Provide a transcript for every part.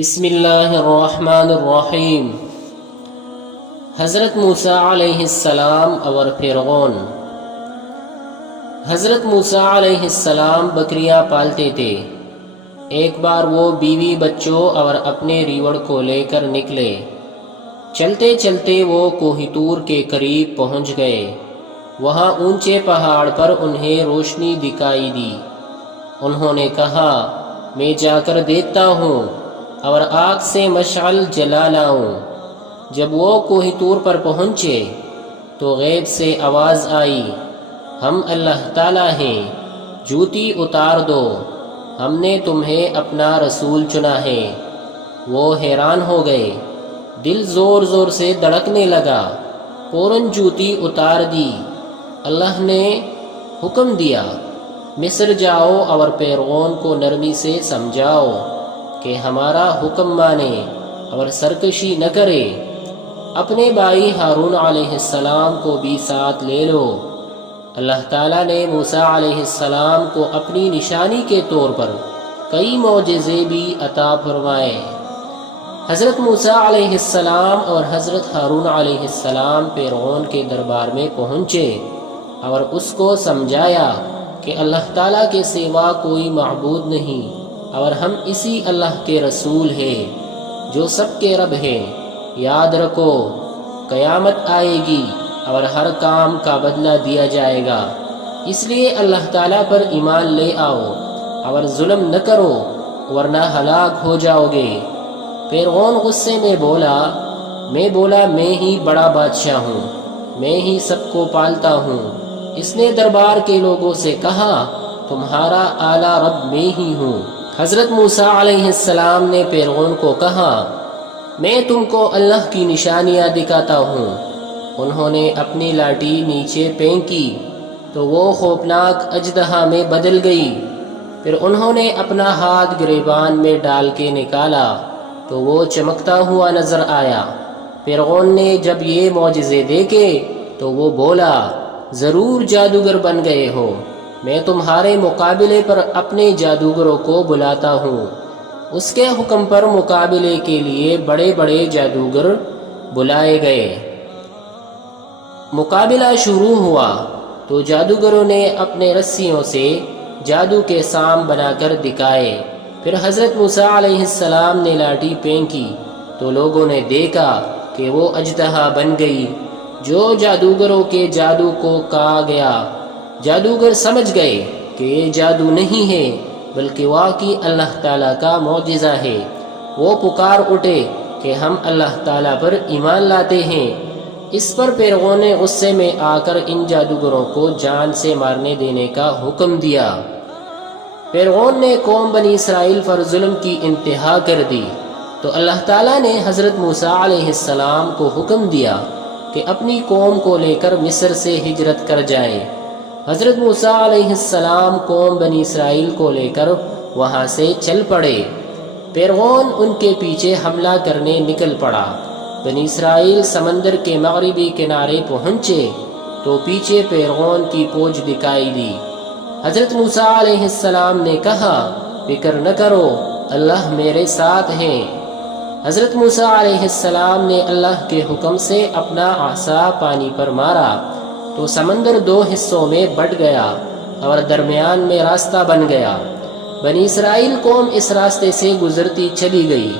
بسم اللہ الرحمن الرحیم۔ حضرت موسیٰ علیہ السلام اور فرعون۔ حضرت موسیٰ علیہ السلام بکریاں پالتے تھے۔ ایک بار وہ بیوی بچوں اور اپنے ریوڑ کو لے کر نکلے۔ چلتے چلتے وہ کوہ طور کے قریب پہنچ گئے۔ وہاں اونچے پہاڑ پر انہیں روشنی دکھائی دی۔ انہوں نے کہا، میں جا کر دیکھتا ہوں اور آگ سے مشعل جلا لاؤں۔ جب وہ کوہ طور پر پہنچے تو غیب سے آواز آئی، ہم اللہ تعالیٰ ہیں، جوتی اتار دو، ہم نے تمہیں اپنا رسول چنا ہے۔ وہ حیران ہو گئے، دل زور زور سے دھڑکنے لگا۔ فوراً جوتی اتار دی۔ اللہ نے حکم دیا، مصر جاؤ اور فرعون کو نرمی سے سمجھاؤ کہ ہمارا حکم مانے اور سرکشی نہ کرے۔ اپنے بھائی ہارون علیہ السلام کو بھی ساتھ لے لو۔ اللہ تعالیٰ نے موسیٰ علیہ السلام کو اپنی نشانی کے طور پر کئی معجزے بھی عطا فرمائے۔ حضرت موسیٰ علیہ السلام اور حضرت ہارون علیہ السلام فرعون کے دربار میں پہنچے اور اس کو سمجھایا کہ اللہ تعالیٰ کے سوا کوئی معبود نہیں اور ہم اسی اللہ کے رسول ہیں جو سب کے رب ہیں۔ یاد رکھو، قیامت آئے گی اور ہر کام کا بدلہ دیا جائے گا، اس لیے اللہ تعالیٰ پر ایمان لے آؤ اور ظلم نہ کرو ورنہ ہلاک ہو جاؤ گے۔ فرعون غصے میں بولا، میں ہی بڑا بادشاہ ہوں، میں ہی سب کو پالتا ہوں۔ اس نے دربار کے لوگوں سے کہا، تمہارا اعلیٰ رب میں ہی ہوں۔ حضرت موسیٰ علیہ السلام نے فرعون کو کہا، میں تم کو اللہ کی نشانیاں دکھاتا ہوں۔ انہوں نے اپنی لاٹھی نیچے پھینکی تو وہ خوفناک اژدہا میں بدل گئی۔ پھر انہوں نے اپنا ہاتھ گریبان میں ڈال کے نکالا تو وہ چمکتا ہوا نظر آیا۔ فرعون نے جب یہ معجزے دیکھے تو وہ بولا، ضرور جادوگر بن گئے ہو، میں تمہارے مقابلے پر اپنے جادوگروں کو بلاتا ہوں۔ اس کے حکم پر مقابلے کے لیے بڑے بڑے جادوگر بلائے گئے۔ مقابلہ شروع ہوا تو جادوگروں نے اپنے رسیوں سے جادو کے سام بنا کر دکھائے۔ پھر حضرت موسیٰ علیہ السلام نے لاٹھی پھینکی تو لوگوں نے دیکھا کہ وہ اژدہا بن گئی جو جادوگروں کے جادو کو کہا گیا۔ جادوگر سمجھ گئے کہ یہ جادو نہیں ہے بلکہ واقعی اللہ تعالیٰ کا معجزہ ہے۔ وہ پکار اٹھے کہ ہم اللہ تعالیٰ پر ایمان لاتے ہیں۔ اس پر فرعون نے غصے میں آ کر ان جادوگروں کو جان سے مارنے دینے کا حکم دیا۔ فرعون نے قوم بنی اسرائیل پر ظلم کی انتہا کر دی تو اللہ تعالیٰ نے حضرت موسیٰ علیہ السلام کو حکم دیا کہ اپنی قوم کو لے کر مصر سے ہجرت کر جائیں۔ حضرت موسیٰ علیہ السلام قوم بنی اسرائیل کو لے کر وہاں سے چل پڑے۔ فرعون ان کے پیچھے حملہ کرنے نکل پڑا۔ بنی اسرائیل سمندر کے مغربی کنارے پہنچے تو پیچھے فرعون کی فوج دکھائی دی۔ حضرت موسیٰ علیہ السلام نے کہا، فکر نہ کرو، اللہ میرے ساتھ ہیں۔ حضرت موسیٰ علیہ السلام نے اللہ کے حکم سے اپنا عصا پانی پر مارا تو سمندر دو حصوں میں بٹ گیا اور درمیان میں راستہ بن گیا۔ بنی اسرائیل قوم اس راستے سے گزرتی چلی گئی۔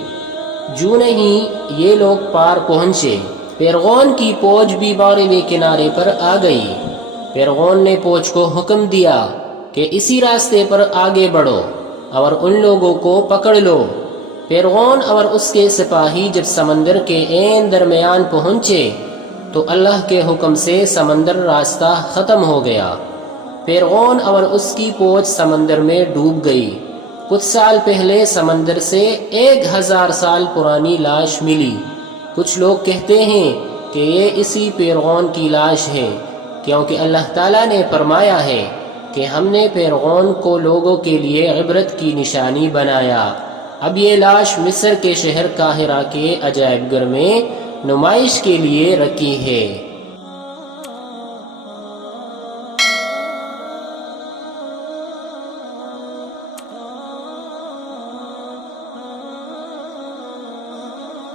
جو نہیں یہ لوگ پار پہنچے، فرعون کی فوج بھی مغربی کنارے پر آ گئی۔ فرعون نے فوج کو حکم دیا کہ اسی راستے پر آگے بڑھو اور ان لوگوں کو پکڑ لو۔ فرعون اور اس کے سپاہی جب سمندر کے عین درمیان پہنچے تو اللہ کے حکم سے سمندر راستہ ختم ہو گیا۔ فرعون اور اس کی فوج سمندر میں ڈوب گئی۔ کچھ سال پہلے سمندر سے 1000 سال پرانی لاش ملی۔ کچھ لوگ کہتے ہیں کہ یہ اسی فرعون کی لاش ہے، کیونکہ اللہ تعالیٰ نے فرمایا ہے کہ ہم نے فرعون کو لوگوں کے لیے عبرت کی نشانی بنایا۔ اب یہ لاش مصر کے شہر قاہرہ کے عجائب گھر میں نمائش کے لیے رکھی ہے۔